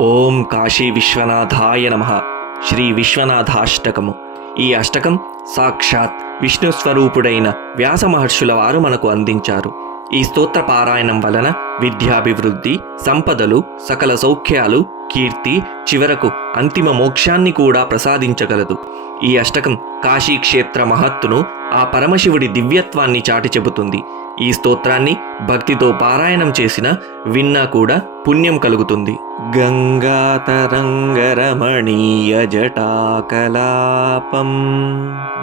ఓం కాశీ విశ్వనాథాయ నమః. శ్రీ విశ్వనాథాష్టకము. ఈ అష్టకం సాక్షాత్ విష్ణు స్వరూపుడైన వ్యాస మహర్షుల వారు మనకు అందించారు. ఈ స్తోత్ర పారాయణం వలన విద్యాభివృద్ధి, సంపదలు, సకల సౌఖ్యాలు, కీర్తి, చివరకు అంతిమ మోక్షాన్ని కూడా ప్రసాదించగలదు. ఈ అష్టకం కాశీక్షేత్ర మహత్తును, ఆ పరమశివుడి దివ్యత్వాన్ని చాటి చెబుతుంది. ఈ స్తోత్రాన్ని భక్తితో పారాయణం చేసిన, విన్నా కూడా పుణ్యం కలుగుతుంది. గంగాతరంగరమణీయ జటాకలాపం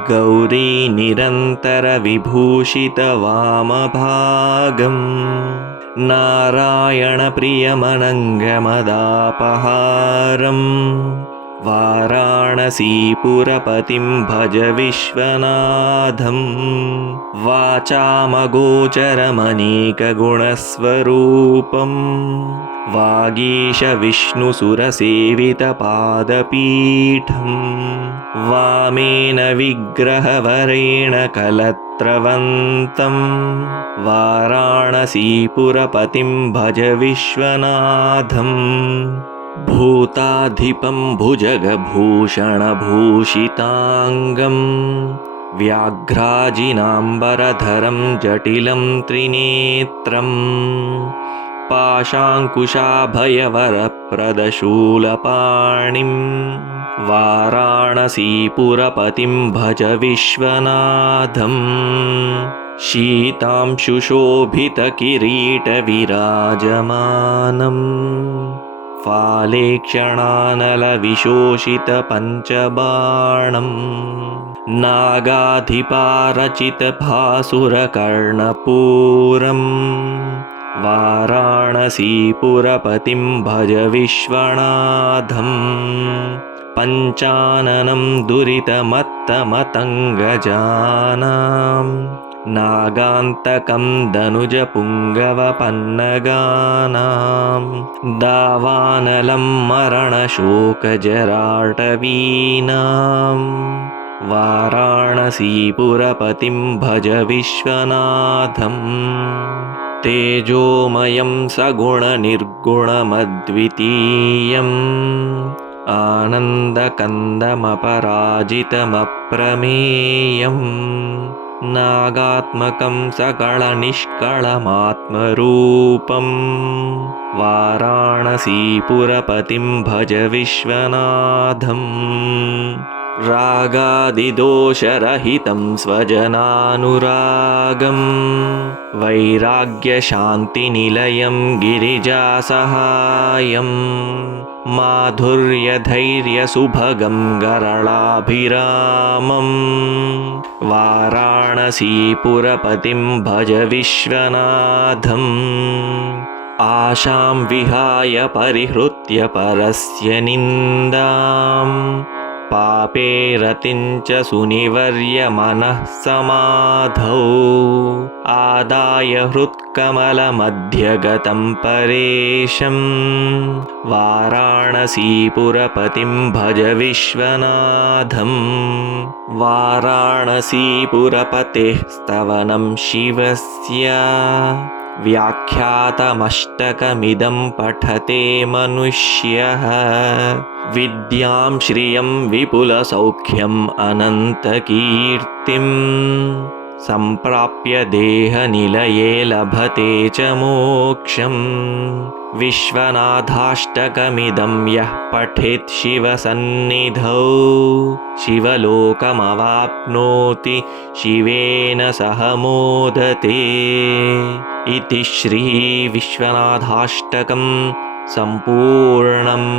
గౌరీ నిరంతర విభూషిత వామభాగం నారాయణ ప్రియమనంగమదాపహారం వారాణసీపురపతిం భజ విశ్వనాథం వాచామగోచరమనేకగుణస్వరూపం వాగీశ విష్ణుసురసేవితపాదపీఠం వామేన విగ్రహవరేణ కలత్రవంతం వారాణసీపురపతిం భజ విశ్వనాథం భూతాధిపం భుజగభూషణభూషితాంగం వ్యాఘ్రాజినాంబరధరం జటిలం త్రినేత్రం పాశాంకుశాభయవరప్రదశూలపాణిం వారాణసీపురపతిం భజ విశ్వనాథం శీతాంశుశోభితకిరీటవిరాజమానం फालेक्षणानलविशोषितपञ्चबाणं नागाधिपारचितभासुरकर्णपूरं वाराणसीपुरपतिं भज विश्वनाथं पञ्चाननं दुरितमत्तमतङ्गजानां नागान्तकं दनुजपुङ्गवपन्नगानां दावानलं मरणशोकजराटवीनां वाराणसीपुरपतिं भज विश्वनाथं तेजोमयं सगुणनिर्गुणमद्वितीयम् आनन्दकन्दमपराजितमप्रमेयम् नागात्मकं सकलनिष्कळमात्मरूपं वाराणसीपुरपतिं भज विश्वनाथं रागादिदोषरहितं स्वजनानुरागं वैराग्यशान्तिनिलयं गिरिजासहायं माधुर्यधैर्यसुभगं गरलाभिरामं वाराणसीपुरपतिं भज विश्वनाथम् आशां विहाय परिहृत्य परस्य निन्दां पापे रतिं च सुनिवर्य मनः समाधौ आदाय हृत्कमलमध्यगतं परेशं वाराणसीपुरपतिं भज विश्वनाथं वाराणसीपुरपतेः स्तवनं शिवस्य व्याख्यातमष्टकमिदं पठते मनुष्यः विद्यां श्रियं विपुलसौख्यम् अनन्तकीर्तिं सम्प्राप्य देहनिलये लभते च मोक्षं विश्वनाथाष्टकमिदं यः पठेत् शिवसन्निधौ शिवलोकमवाप्नोति शिवेन सह मोदते इति श्री विश्वनाथाष्टकं सम्पूर्णम्।